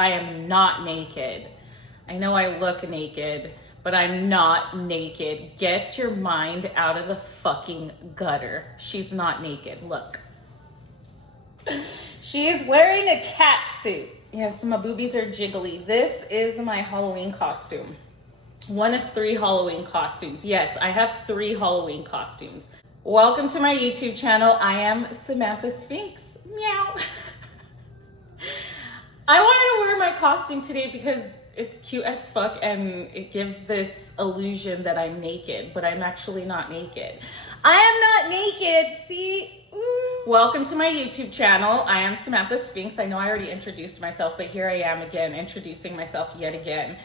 I am not naked. I know I look naked, but I'm not naked. Get your mind out of the fucking gutter. She's not naked. Look. She is wearing a cat suit. Yes, my boobies are jiggly. This is my Halloween costume. One of 3 Halloween costumes. Yes, I have 3 Halloween costumes. Welcome to my YouTube channel. I am Samantha Sphinx. Meow. I wanted to wear my costume today because it's cute as fuck and it gives this illusion that I'm naked, but I'm actually not naked. I am not naked, see? Ooh. Welcome to my YouTube channel. I am Samantha Sphinx. I know I already introduced myself, but here I am again, introducing myself yet again.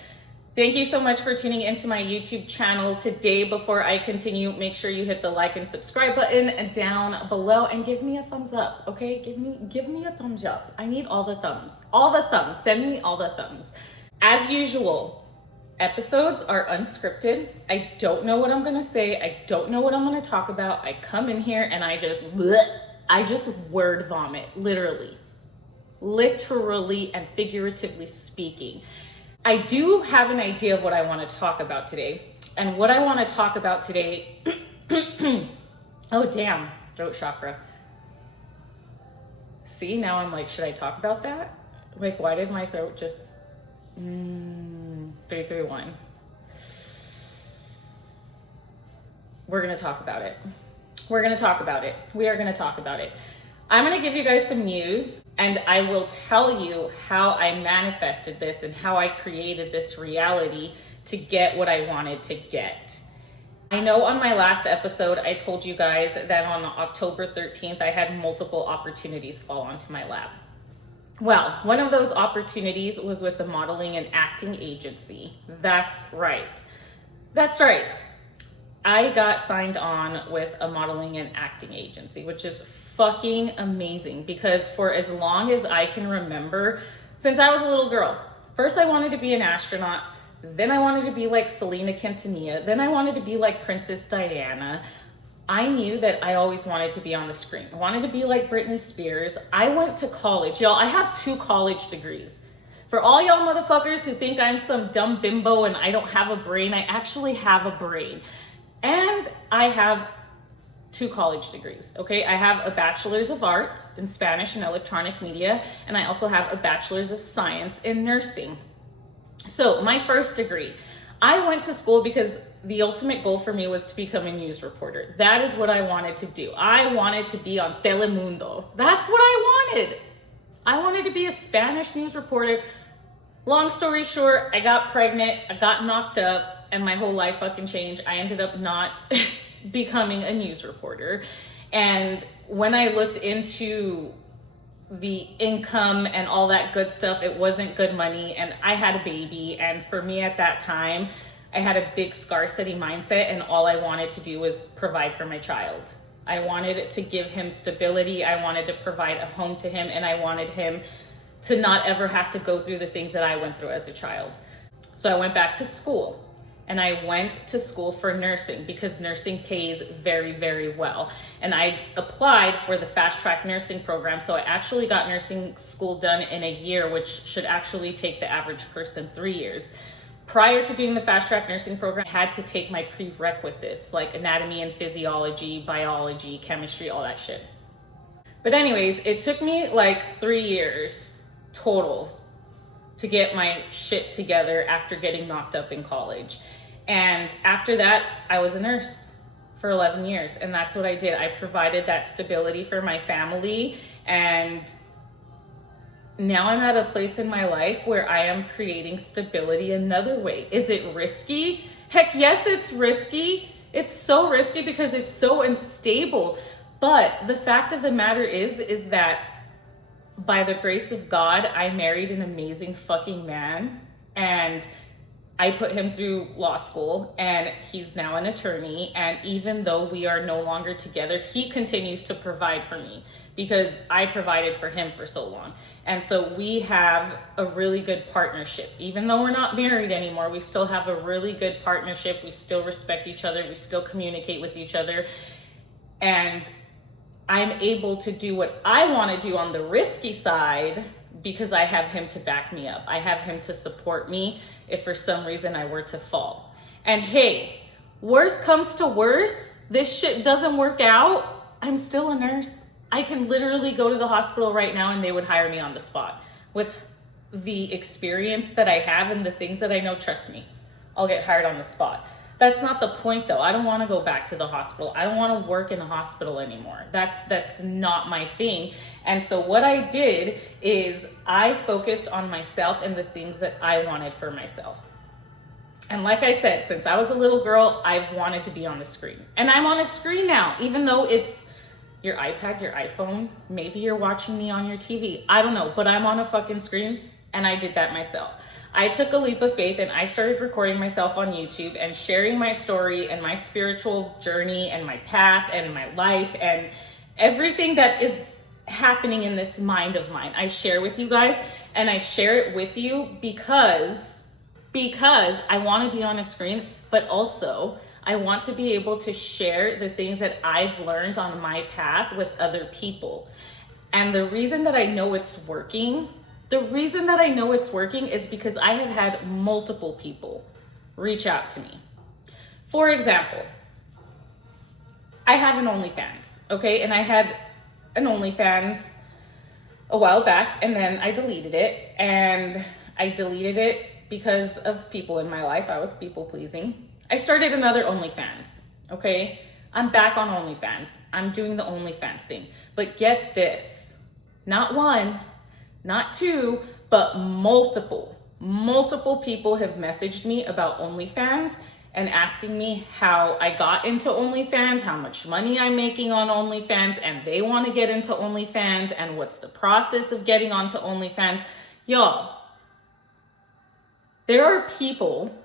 Thank you so much for tuning into my YouTube channel today. Before I continue, make sure you hit the like and subscribe button down below and give me a thumbs up, okay? Give me a thumbs up. I need all the thumbs. All the thumbs. Send me all the thumbs. As usual, episodes are unscripted. I don't know what I'm gonna say. I don't know what I'm gonna talk about. I come in here and I just word vomit, literally and figuratively speaking. I do have an idea of what I want to talk about today. And what I want to talk about today, oh damn, throat chakra. See, now I'm like, should I talk about that? Like, why did my throat just, 3, 3, 1. We're going to talk about it. We are going to talk about it. I'm going to give you guys some news and I will tell you how I manifested this and how I created this reality to get what I wanted to get. I know on my last episode, I told you guys that on October 13th, I had multiple opportunities fall onto my lap. Well, one of those opportunities was with the modeling and acting agency. That's right. I got signed on with a modeling and acting agency, which is fucking amazing because for as long as I can remember, since I was a little girl, first I wanted to be an astronaut, then I wanted to be like Selena Quintanilla, then I wanted to be like Princess Diana. I knew that I always wanted to be on the screen. I wanted to be like Britney Spears. I went to college. Y'all, I have 2 college degrees. For all y'all motherfuckers who think I'm some dumb bimbo and I don't have a brain, I actually have a brain. And I have 2 college degrees, okay? I have a bachelor's of arts in Spanish and electronic media, and I also have a bachelor's of science in nursing. So my first degree, I went to school because the ultimate goal for me was to become a news reporter. That is what I wanted to do. I wanted to be on Telemundo. That's what I wanted. I wanted to be a Spanish news reporter. Long story short, I got pregnant, I got knocked up, and my whole life fucking changed. I ended up not becoming a news reporter. And when I looked into the income and all that good stuff, it wasn't good money. And I had a baby. And for me at that time, I had a big scarcity mindset. And all I wanted to do was provide for my child. I wanted to give him stability. I wanted to provide a home to him. And I wanted him to not ever have to go through the things that I went through as a child. So I went back to school. And I went to school for nursing because nursing pays very, very well. And I applied for the fast track nursing program. So I actually got nursing school done in a year, which should actually take the average person 3 years. Prior to doing the fast track nursing program, I had to take my prerequisites like anatomy and physiology, biology, chemistry, all that shit. But anyways, it took me like 3 years total to get my shit together after getting knocked up in college. And after that, I was a nurse for 11 years. And that's what I did. I provided that stability for my family. And now I'm at a place in my life where I am creating stability another way. Is it risky? Heck yes, it's risky. It's so risky because it's so unstable. But the fact of the matter is that by the grace of God, I married an amazing fucking man. And I put him through law school and he's now an attorney. And even though we are no longer together, he continues to provide for me because I provided for him for so long. And so we have a really good partnership. Even though we're not married anymore, we still have a really good partnership. We still respect each other. We still communicate with each other. And I'm able to do what I want to do on the risky side because I have him to back me up. I have him to support me if for some reason I were to fall. And hey, worst comes to worst, this shit doesn't work out, I'm still a nurse. I can literally go to the hospital right now and they would hire me on the spot. With the experience that I have and the things that I know, trust me, I'll get hired on the spot. That's not the point though. I don't want to go back to the hospital. I don't want to work in the hospital anymore. That's not my thing. And so what I did is I focused on myself and the things that I wanted for myself. And like I said, since I was a little girl, I've wanted to be on the screen. And I'm on a screen now, even though it's your iPad, your iPhone, maybe you're watching me on your TV. I don't know, but I'm on a fucking screen and I did that myself. I took a leap of faith and I started recording myself on YouTube and sharing my story and my spiritual journey and my path and my life and everything that is happening in this mind of mine. I share with you guys, and I share it with you because I want to be on a screen, but also I want to be able to share the things that I've learned on my path with other people. And the reason that I know it's working is because I have had multiple people reach out to me. For example, I have an OnlyFans, okay? And I had an OnlyFans a while back and then I deleted it. And I deleted it because of people in my life. I was people pleasing. I started another OnlyFans, okay? I'm back on OnlyFans. I'm doing the OnlyFans thing. But get this, not one, not two, but multiple people have messaged me about OnlyFans and asking me how I got into OnlyFans, how much money I'm making on OnlyFans, and they want to get into OnlyFans and what's the process of getting onto OnlyFans. Y'all, there are people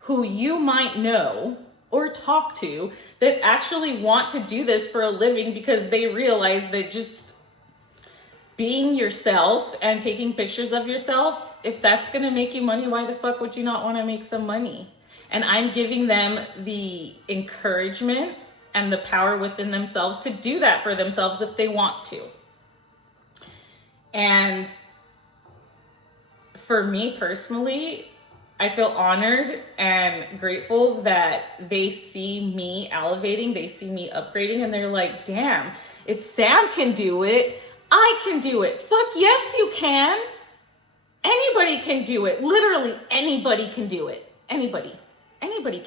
who you might know or talk to that actually want to do this for a living because they realize that just being yourself and taking pictures of yourself, if that's gonna make you money, why the fuck would you not wanna make some money? And I'm giving them the encouragement and the power within themselves to do that for themselves if they want to. And for me personally, I feel honored and grateful that they see me elevating, they see me upgrading, and they're like, damn, if Sam can do it, I can do it. Fuck yes, you can. Anybody can do it. Literally anybody can do it. Anybody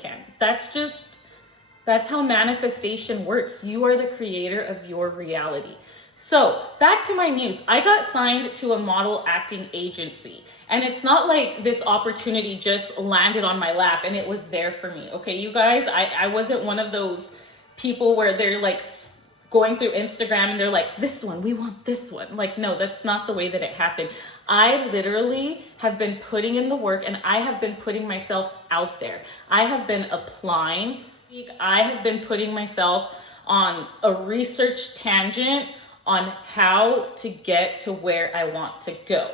can. That's how manifestation works. You are the creator of your reality. So back to my news. I got signed to a model acting agency. And it's not like this opportunity just landed on my lap and it was there for me. Okay, you guys, I wasn't one of those people where they're like going through Instagram and they're like, this one, we want this one. Like, no, that's not the way that it happened. I literally have been putting in the work and I have been putting myself out there. I have been applying. I have been putting myself on a research tangent on how to get to where I want to go.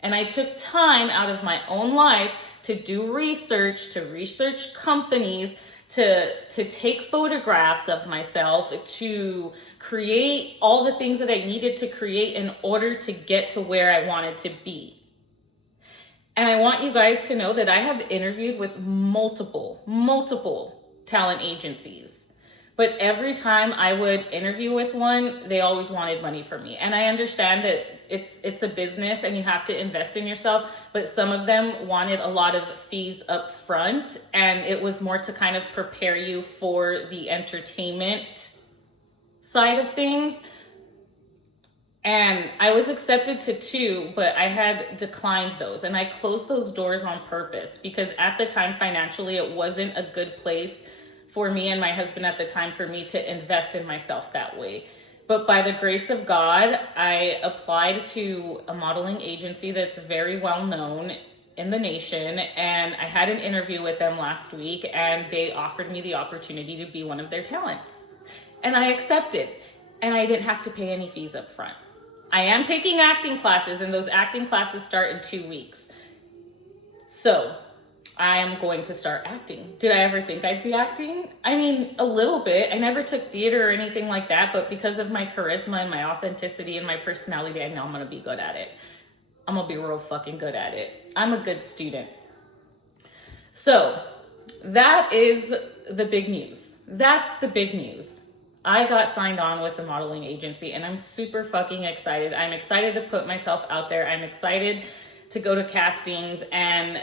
And I took time out of my own life to do research, to research companies, to take photographs of myself, to create all the things that I needed to create in order to get to where I wanted to be. And I want you guys to know that I have interviewed with multiple talent agencies. But every time I would interview with one, they always wanted money from me. And I understand that it's a business and you have to invest in yourself, but some of them wanted a lot of fees up front, and it was more to kind of prepare you for the entertainment side of things. And I was accepted to 2, but I had declined those, and I closed those doors on purpose because at the time financially it wasn't a good place for me and my husband at the time for me to invest in myself that way. But by the grace of God, I applied to a modeling agency that's very well known in the nation, and I had an interview with them last week, and they offered me the opportunity to be one of their talents. And I accepted, and I didn't have to pay any fees up front. I am taking acting classes, and those acting classes start in 2 weeks. So I am going to start acting. Did I ever think I'd be acting? I mean, a little bit. I never took theater or anything like that, but because of my charisma and my authenticity and my personality, I know I'm gonna be good at it. I'm gonna be real fucking good at it. I'm a good student. So that is the big news. That's the big news. I got signed on with a modeling agency and I'm super fucking excited. I'm excited to put myself out there. I'm excited to go to castings and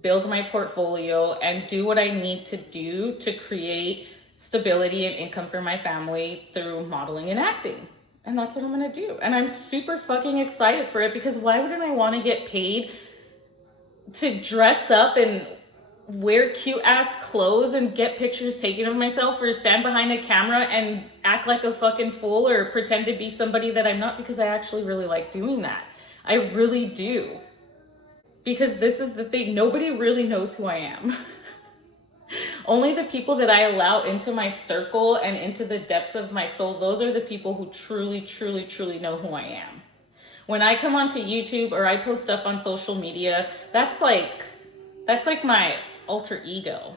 build my portfolio and do what I need to do to create stability and income for my family through modeling and acting. And that's what I'm gonna do. And I'm super fucking excited for it, because why wouldn't I wanna get paid to dress up and wear cute ass clothes and get pictures taken of myself, or stand behind a camera and act like a fucking fool or pretend to be somebody that I'm not, because I actually really like doing that. I really do. Because this is the thing, nobody really knows who I am. Only the people that I allow into my circle and into the depths of my soul, those are the people who truly, truly, truly know who I am. When I come onto YouTube or I post stuff on social media, that's like my alter ego.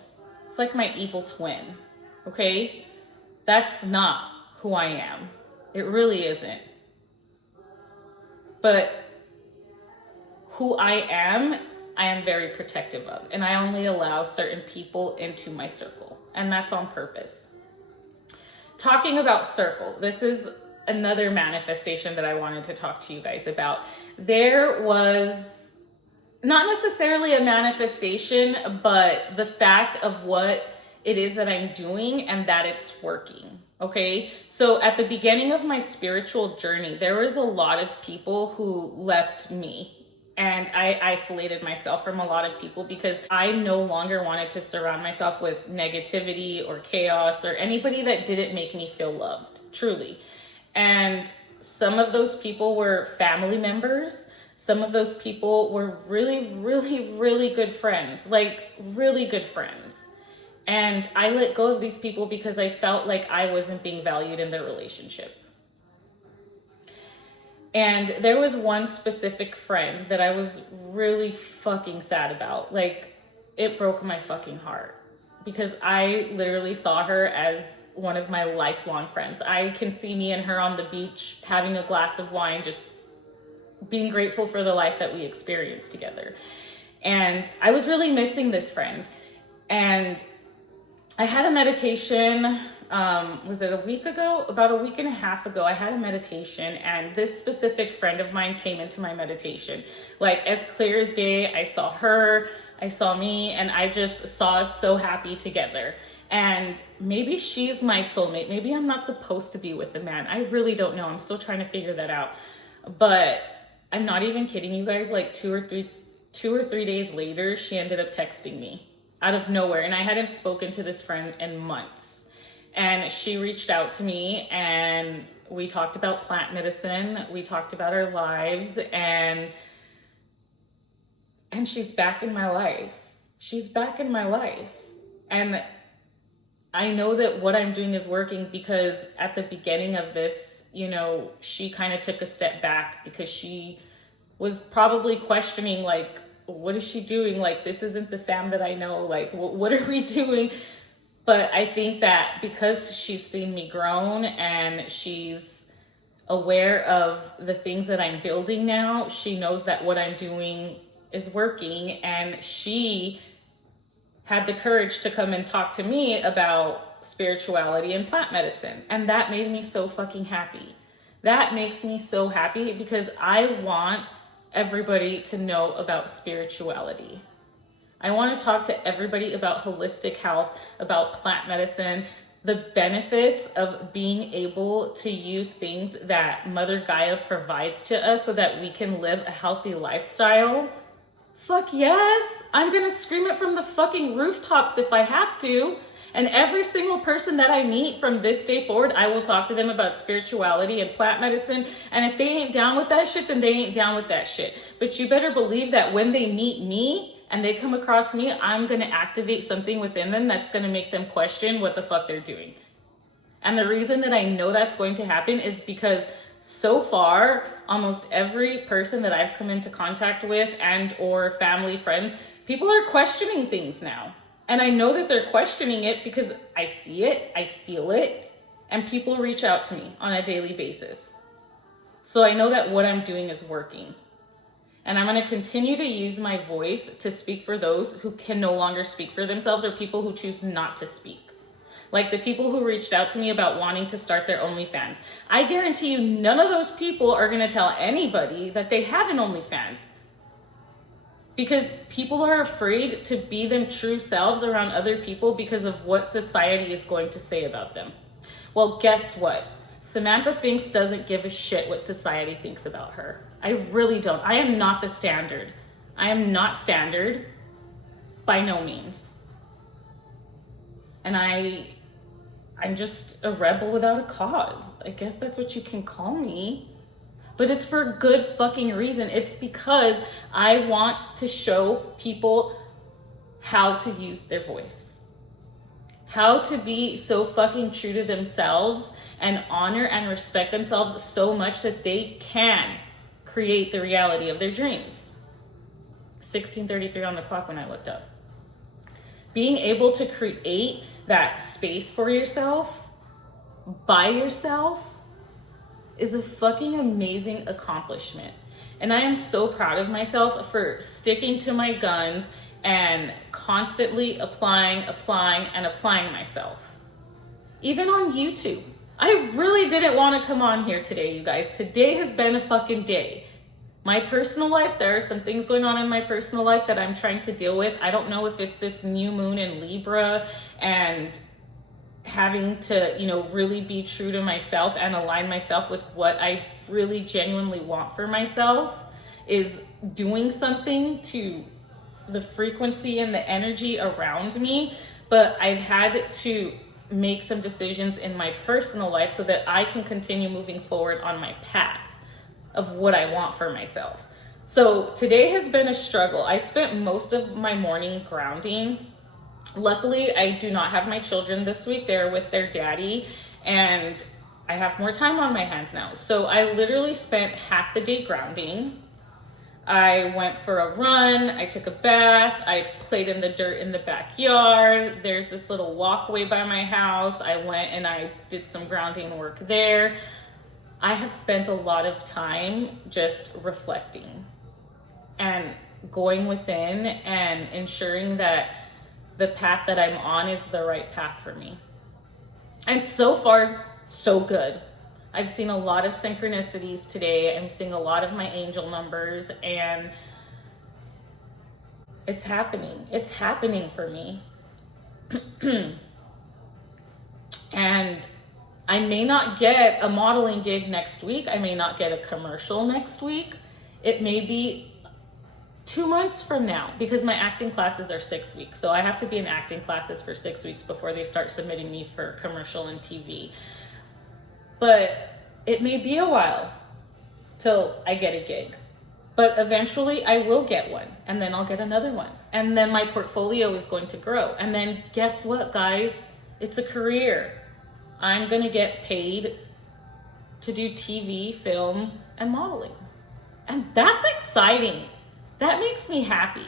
It's like my evil twin, okay? That's not who I am. It really isn't. But who I am very protective of, and I only allow certain people into my circle, and that's on purpose. Talking about circle, this is another manifestation that I wanted to talk to you guys about. There was not necessarily a manifestation, but the fact of what it is that I'm doing and that it's working. Okay, so at the beginning of my spiritual journey, there was a lot of people who left me. And I isolated myself from a lot of people because I no longer wanted to surround myself with negativity or chaos or anybody that didn't make me feel loved, truly. And some of those people were family members. Some of those people were really, really, really good friends, like really good friends. And I let go of these people because I felt like I wasn't being valued in the relationship. And there was one specific friend that I was really fucking sad about. Like, it broke my fucking heart because I literally saw her as one of my lifelong friends. I can see me and her on the beach having a glass of wine, just being grateful for the life that we experienced together. And I was really missing this friend. And I had a meditation, was it a week ago? About a week and a half ago, I had a meditation, and this specific friend of mine came into my meditation. Like, as clear as day, I saw her, I saw me, and I just saw us so happy together. And maybe she's my soulmate. Maybe I'm not supposed to be with a man. I really don't know. I'm still trying to figure that out. But I'm not even kidding you guys. Like two or three days later, she ended up texting me out of nowhere. And I hadn't spoken to this friend in months. And she reached out to me and we talked about plant medicine. We talked about our lives, and she's back in my life. She's back in my life. And I know that what I'm doing is working because at the beginning of this, you know, she kind of took a step back because she was probably questioning, like, what is she doing? Like, this isn't the Sam that I know. Like, what are we doing? But I think that because she's seen me grown and she's aware of the things that I'm building now, she knows that what I'm doing is working, and she had the courage to come and talk to me about spirituality and plant medicine. And that made me so fucking happy. That makes me so happy because I want everybody to know about spirituality. I want to talk to everybody about holistic health, about plant medicine, the benefits of being able to use things that Mother Gaia provides to us so that we can live a healthy lifestyle. Fuck yes, I'm gonna scream it from the fucking rooftops if I have to. And every single person that I meet from this day forward, I will talk to them about spirituality and plant medicine. And if they ain't down with that shit, then they ain't down with that shit. But you better believe that when they meet me and they come across me, I'm gonna activate something within them that's gonna make them question what the fuck they're doing. And the reason that I know that's going to happen is because so far, almost every person that I've come into contact with and or family, friends, People are questioning things now. And I know that they're questioning it because I see it, I feel it, and people reach out to me on a daily basis. So I know that what I'm doing is working. And I'm going to continue to use my voice to speak for those who can no longer speak for themselves, or people who choose not to speak. Like the people who reached out to me about wanting to start their OnlyFans. I guarantee you none of those people are going to tell anybody that they have an OnlyFans. Because people are afraid to be them true selves around other people because of what society is going to say about them. Well, guess what? Samantha Finks doesn't give a shit what society thinks about her. I really don't. I am not the standard. I am not standard by no means. And I'm just a rebel without a cause. I guess that's what you can call me. But it's for a good fucking reason. It's because I want to show people how to use their voice. How to be so fucking true to themselves and honor and respect themselves so much that they can create the reality of their dreams. 16:33 on the clock when I looked up. Being able to create that space for yourself, by yourself, is a fucking amazing accomplishment. And I am so proud of myself for sticking to my guns and constantly applying myself. Even on YouTube. I really didn't want to come on here today, you guys. Today has been a fucking day. My personal life, there are some things going on in my personal life that I'm trying to deal with. I don't know if it's this new moon in Libra and having to, really be true to myself and align myself with what I really genuinely want for myself is doing something to the frequency and the energy around me. But I've had to make some decisions in my personal life so that I can continue moving forward on my path of what I want for myself. So today has been a struggle. I spent most of my morning grounding. Luckily, I do not have my children this week. They're with their daddy, and I have more time on my hands now. So I literally spent half the day grounding. I went for a run, I took a bath, I played in the dirt in the backyard. There's this little walkway by my house. I went and I did some grounding work there. I have spent a lot of time just reflecting and going within and ensuring that the path that I'm on is the right path for me. And so far, so good. I've seen a lot of synchronicities today. I'm seeing a lot of my angel numbers, and it's happening. It's happening for me. And I may not get a modeling gig next week. I may not get a commercial next week. It may be 2 months from now because my acting classes are 6 weeks. So I have to be in acting classes for 6 weeks before they start submitting me for commercial and TV. But it may be a while till I get a gig. But eventually I will get one, and then I'll get another one. And then my portfolio is going to grow. And then guess what, guys? It's a career. I'm gonna get paid to do TV, film, and modeling. And that's exciting. That makes me happy.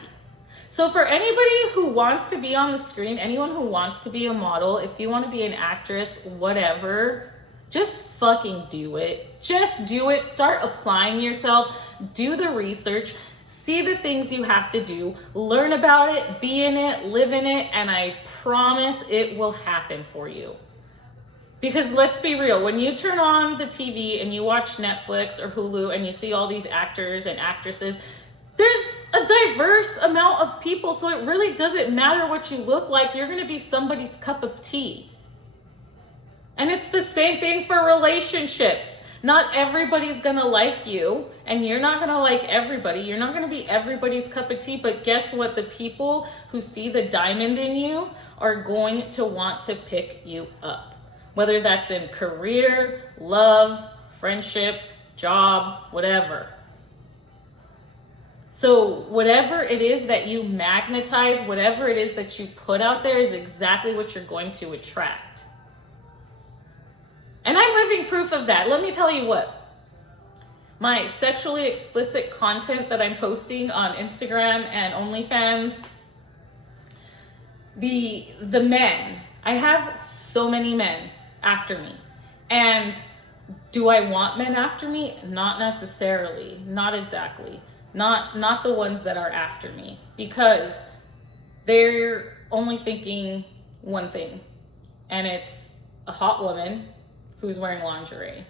So for anybody who wants to be on the screen, anyone who wants to be a model, if you want to be an actress, whatever, just fucking do it. Just do it. Start applying yourself. Do the research. See the things you have to do. Learn about it. Be in it. Live in it. And I promise it will happen for you. Because let's be real. When you turn on the TV and you watch Netflix or Hulu and you see all these actors and actresses, there's a diverse amount of people. So it really doesn't matter what you look like. You're going to be somebody's cup of tea. And it's the same thing for relationships. Not everybody's gonna like you, and you're not gonna like everybody. You're not gonna be everybody's cup of tea, but guess what? The people who see the diamond in you are going to want to pick you up. Whether that's in career, love, friendship, job, whatever. So whatever it is that you magnetize, whatever it is that you put out there is exactly what you're going to attract. And I'm living proof of that. Let me tell you what. My sexually explicit content that I'm posting on Instagram and OnlyFans, the men, I have so many men after me. And do I want men after me? Not necessarily, not exactly. Not the ones that are after me, because they're only thinking one thing, and it's a hot woman who's wearing lingerie.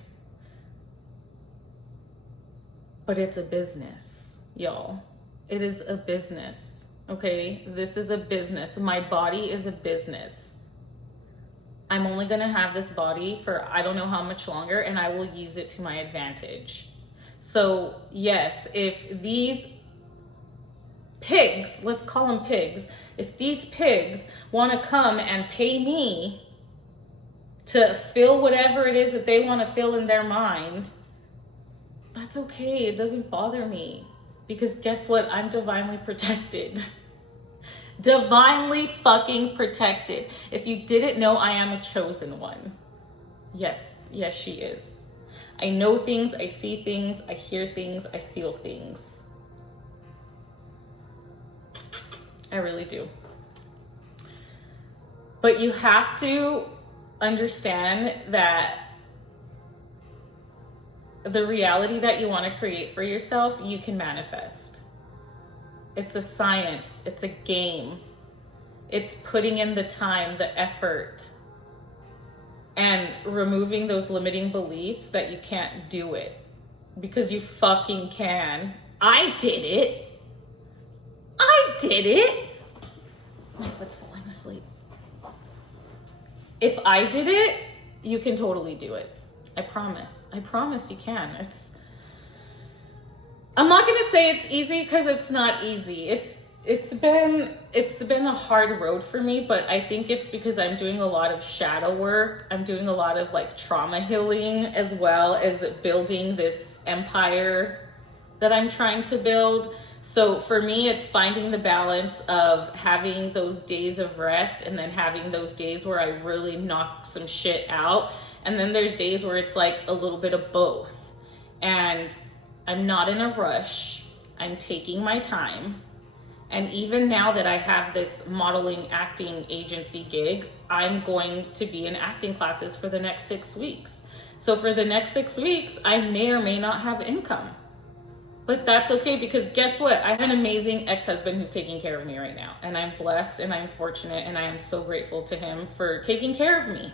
But it's a business, y'all. It is a business, okay? This is a business. My body is a business. I'm only gonna have this body for I don't know how much longer, and I will use it to my advantage. So yes, if these pigs, let's call them pigs, if these pigs wanna come and pay me to fill whatever it is that they wanna fill in their mind, that's okay, it doesn't bother me. Because guess what? I'm divinely protected. Divinely fucking protected. If you didn't know, I am a chosen one. Yes, she is. I know things, I see things, I hear things, I feel things. I really do. But you have to understand that the reality that you want to create for yourself, you can manifest. It's a science, it's a game. It's putting in the time, the effort, and removing those limiting beliefs that you can't do it. Because you fucking can. I did it. My foot's falling asleep. If I did it, you can totally do it. I promise you can. I'm not gonna say it's easy, because it's not easy. It's been a hard road for me, but I think it's because I'm doing a lot of shadow work. I'm doing a lot of like trauma healing, as well as building this empire that I'm trying to build. So for me, it's finding the balance of having those days of rest, and then having those days where I really knock some shit out. And then there's days where it's like a little bit of both. And I'm not in a rush. I'm taking my time. And even now that I have this modeling acting agency gig, I'm going to be in acting classes for the next 6 weeks. So for the next 6 weeks, I may or may not have income. But that's okay, because guess what? I have an amazing ex-husband who's taking care of me right now. And I'm blessed and I'm fortunate, and I am so grateful to him for taking care of me.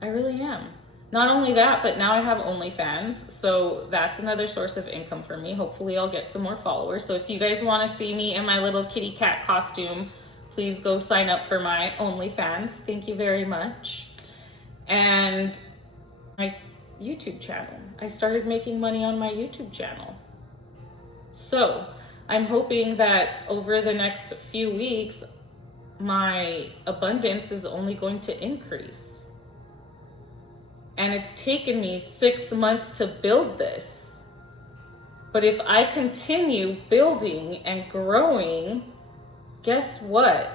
I really am. Not only that, but now I have OnlyFans, so that's another source of income for me. Hopefully I'll get some more followers. So if you guys want to see me in my little kitty cat costume, please go sign up for my OnlyFans. Thank you very much. And my YouTube channel. I started making money on my YouTube channel. So I'm hoping that over the next few weeks, my abundance is only going to increase. And it's taken me 6 months to build this. But if I continue building and growing, guess what?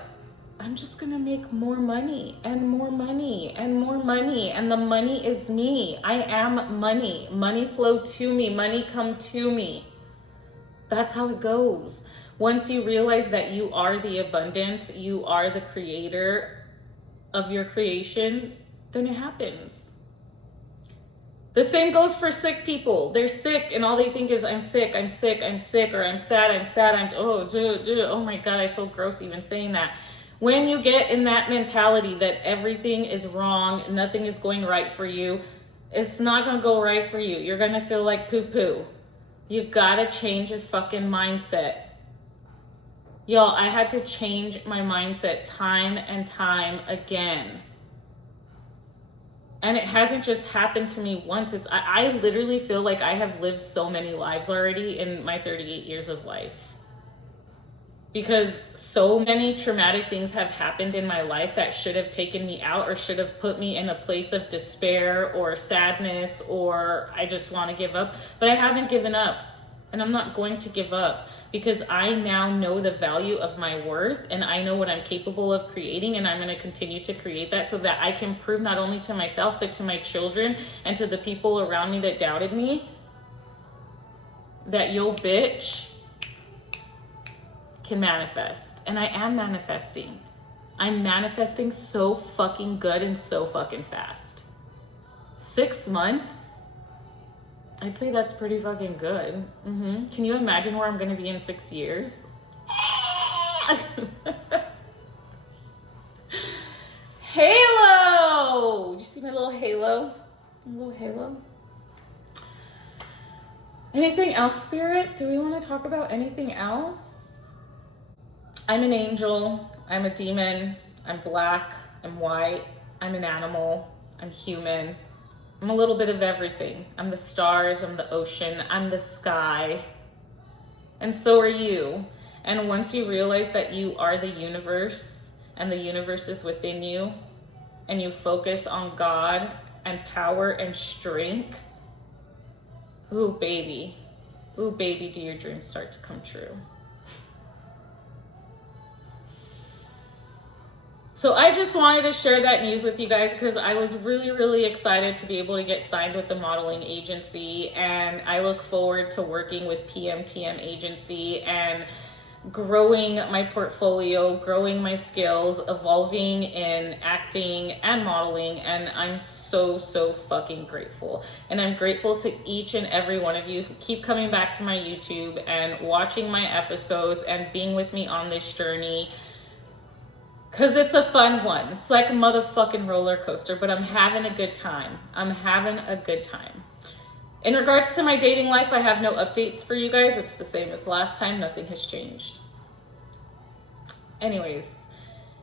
I'm just gonna make more money and more money and more money. And the money is me. I am money. Money flow to me. Money come to me. That's how it goes. Once you realize that you are the abundance, you are the creator of your creation, then it happens. The same goes for sick people. They're sick and all they think is I'm sick, or I'm sad, oh my God, I feel gross even saying that. When you get in that mentality that everything is wrong, nothing is going right for you, it's not gonna go right for you. You're gonna feel like poo-poo. You gotta change your fucking mindset. Y'all, I had to change my mindset time and time again. And it hasn't just happened to me once. I literally feel like I have lived so many lives already in my 38 years of life. Because so many traumatic things have happened in my life that should have taken me out, or should have put me in a place of despair or sadness, or I just want to give up. But I haven't given up. And I'm not going to give up, because I now know the value of my worth and I know what I'm capable of creating, and I'm going to continue to create that so that I can prove not only to myself but to my children and to the people around me that doubted me that yo bitch can manifest. And I am manifesting. I'm manifesting so fucking good and so fucking fast. 6 months? I'd say that's pretty fucking good. Can you imagine where I'm gonna be in 6 years? Halo! Did you see my little halo? A little halo? Anything else, Spirit? Do we want to talk about anything else? I'm an angel. I'm a demon. I'm black. I'm white. I'm an animal. I'm human. I'm a little bit of everything. I'm the stars, I'm the ocean, I'm the sky. And so are you. And once you realize that you are the universe and the universe is within you, and you focus on God and power and strength, ooh baby, do your dreams start to come true. So I just wanted to share that news with you guys because I was really, really excited to be able to get signed with the modeling agency, and I look forward to working with PMTM agency and growing my portfolio, growing my skills, evolving in acting and modeling, and I'm so fucking grateful. And I'm grateful to each and every one of you who keep coming back to my YouTube and watching my episodes and being with me on this journey. Cause it's a fun one. It's like a motherfucking roller coaster, but I'm having a good time. I'm having a good time. In regards to my dating life, I have no updates for you guys. It's the same as last time. Nothing has changed. Anyways,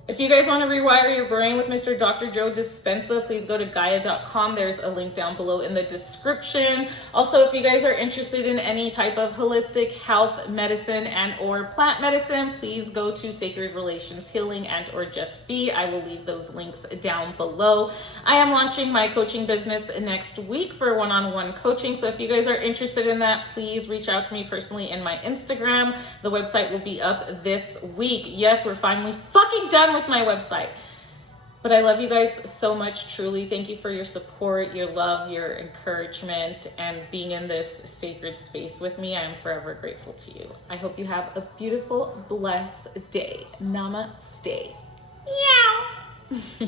if you guys want to rewire your brain with Mr. Dr. Joe Dispenza, please go to Gaia.com. There's a link down below in the description. Also, if you guys are interested in any type of holistic health medicine and or plant medicine, please go to Sacred Relations Healing and or Just Be. I will leave those links down below. I am launching my coaching business next week for one-on-one coaching. So if you guys are interested in that, please reach out to me personally in my Instagram. The website will be up this week. Yes, we're finally fucking done with my website. But I love you guys so much, truly. Thank you for your support, your love, your encouragement, and being in this sacred space with me. I am forever grateful to you. I hope you have a beautiful, blessed day. Namaste. Meow.